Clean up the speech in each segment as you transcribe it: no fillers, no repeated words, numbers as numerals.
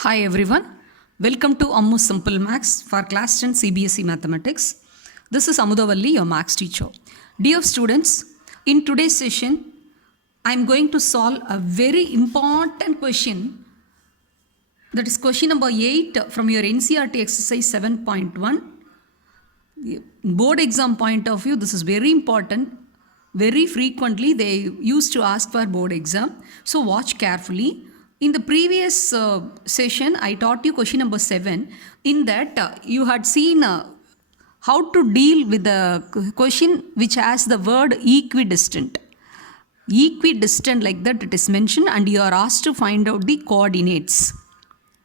Hi everyone, welcome to Ammu Simple Maths for Class 10 CBSE Mathematics. This is Amudavalli, your Maths teacher. Dear students, in today's session, I am going to solve a very important question, that is question number 8 from your NCERT exercise 7.1. Board exam point of view, this is very important. Very frequently they used to ask for board exam, so watch carefully. In the previous session, I taught you question number 7. In that, you had seen how to deal with the question which has the word equidistant. Equidistant, like that it is mentioned, and you are asked to find out the coordinates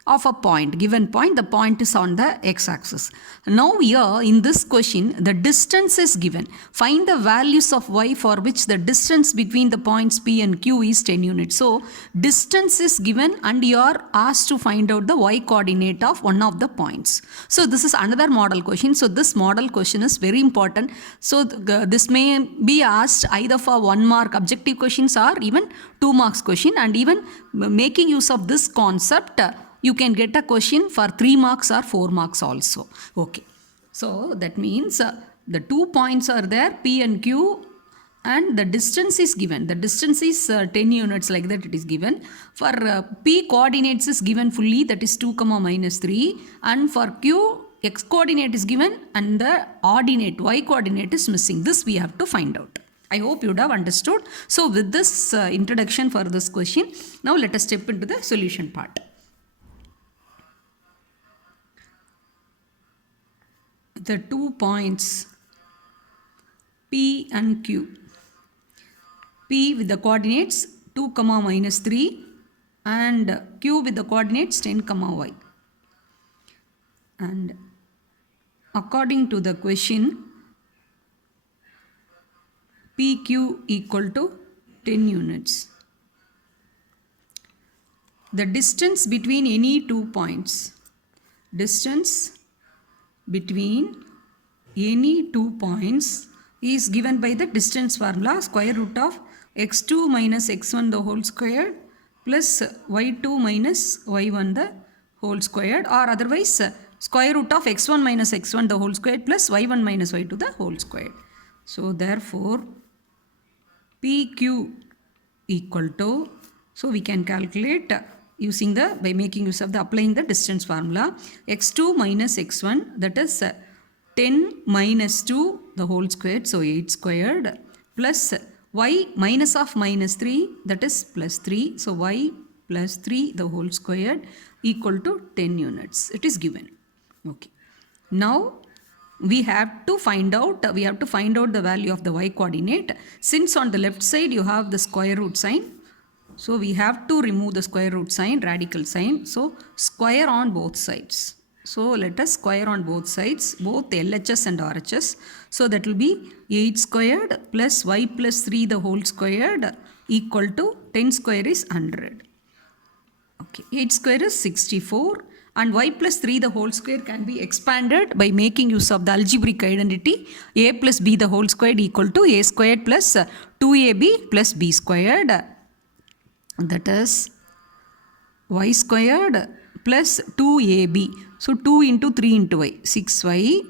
of a point, given point. The point is on the x-axis. Now here in this question, the distance is given. Find the values of y for which the distance between the points P and Q is 10 units. So distance is given and you are asked to find out the y coordinate of one of the points. So this is another model question. So this model question is very important. So this may be asked either for 1 mark objective questions or even 2 marks question, and even making use of this concept, you can get a question for 3 marks or 4 marks also. Okay. So that means the 2 points are there, P and Q, and the distance is given. The distance is 10 units, like that it is given. For P coordinates is given fully, that is 2, minus 3. And for Q, x coordinate is given and the ordinate, y coordinate is missing. This we have to find out. I hope you would have understood. So with this introduction for this question, now let us step into the solution part. The 2 points P and Q. P with the coordinates 2, minus 3 and Q with the coordinates 10, y. And according to the question, PQ equal to 10 units. The distance between any 2 points. Distance between any 2 points is given by the distance formula, square root of x2 minus x1 the whole squared plus y2 minus y1 the whole squared, or otherwise square root of x1 minus x1 the whole squared plus y1 minus y2 the whole squared. So therefore PQ equal to, so we can calculate using the, by making use of the applying the distance formula, x2 minus x1, that is 10 minus 2 the whole squared, so 8 squared, plus y minus of minus 3, that is plus 3, so y plus 3 the whole squared equal to 10 units. It is given. Okay. Now we have to find out the value of the y coordinate. Since on the left side you have the square root sign, so we have to remove the square root sign, radical sign. So square on both sides. So let us square on both sides, both LHS and RHS. So that will be 8 squared plus y plus 3 the whole squared equal to 10 square is 100. Okay, 8 square is 64. And y plus 3 the whole square can be expanded by making use of the algebraic identity. A plus b the whole squared equal to a squared plus 2ab plus b squared. That is y squared plus 2ab. So 2 into 3 into y, 6y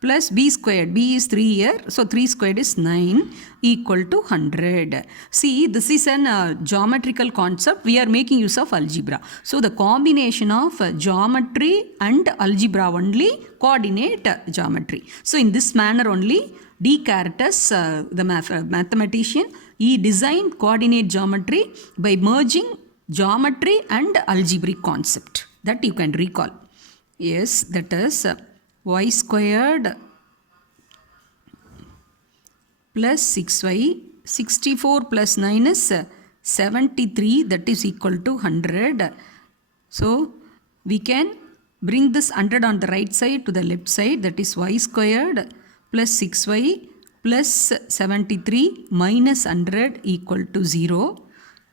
plus b squared. B is 3 here, so 3 squared is 9 equal to 100. See, this is an geometrical concept. We are making use of algebra. So the combination of geometry and algebra only coordinate geometry. So in this manner only, Descartes, the mathematician, he designed coordinate geometry by merging geometry and algebraic concept. That you can recall. Yes, that is y squared plus 6y, 64 plus 9 is 73, that is equal to 100. So we can bring this 100 on the right side to the left side, that is y squared plus 6y plus 73 minus 100 equal to 0.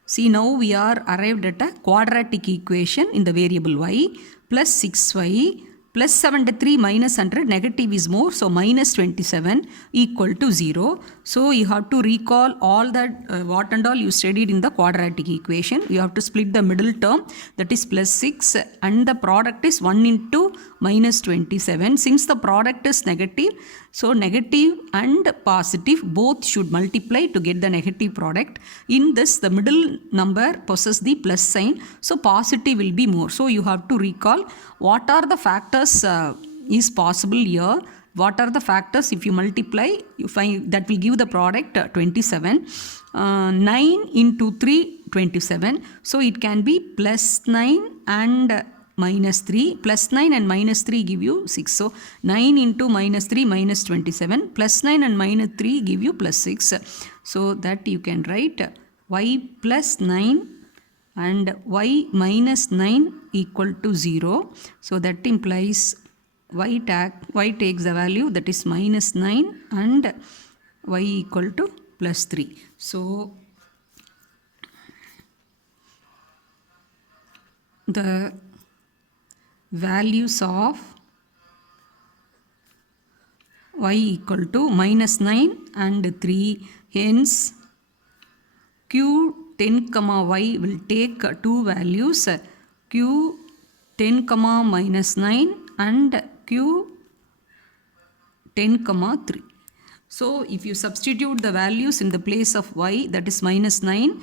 See, now we are arrived at a quadratic equation in the variable y, plus 6y plus 73 minus 100, negative is more, so minus 27 equal to 0. So you have to recall all that what and all you studied in the quadratic equation. You have to split the middle term, that is plus 6, and the product is 1 into minus 27. Since the product is negative, so negative and positive both should multiply to get the negative product. In this, the middle number possesses the plus sign, so positive will be more. So you have to recall what are the factors is possible here. What are the factors? If you multiply, you find that will give the product 27. 9 into 3, 27. So it can be plus 9 and minus 3. Plus 9 and minus 3 give you 6. So 9 into minus 3 minus 27. Plus 9 and minus 3 give you plus 6. So that you can write y plus 9 and y minus 9 equal to 0. So that implies y takes the value, that is minus 9, and y equal to plus 3. So the values of y equal to minus 9 and 3, hence q10 comma y will take two values, q10 comma minus 9 and q10 comma 3. So if you substitute the values in the place of y, that is minus 9,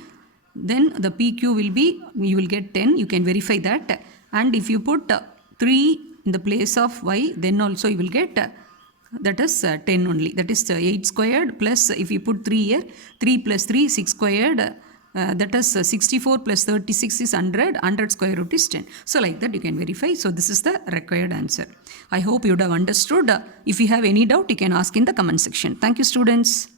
then the pq will be, you will get 10. You can verify that. And if you put 3 in the place of y, then also you will get that is 10 only. That is 8 squared plus, if you put 3 here, 3 plus 3, 6 squared, that is 64 plus 36 is 100. 100 square root is 10. So like that you can verify. So this is the required answer. I hope you would have understood. If you have any doubt, you can ask in the comment section. Thank you, students.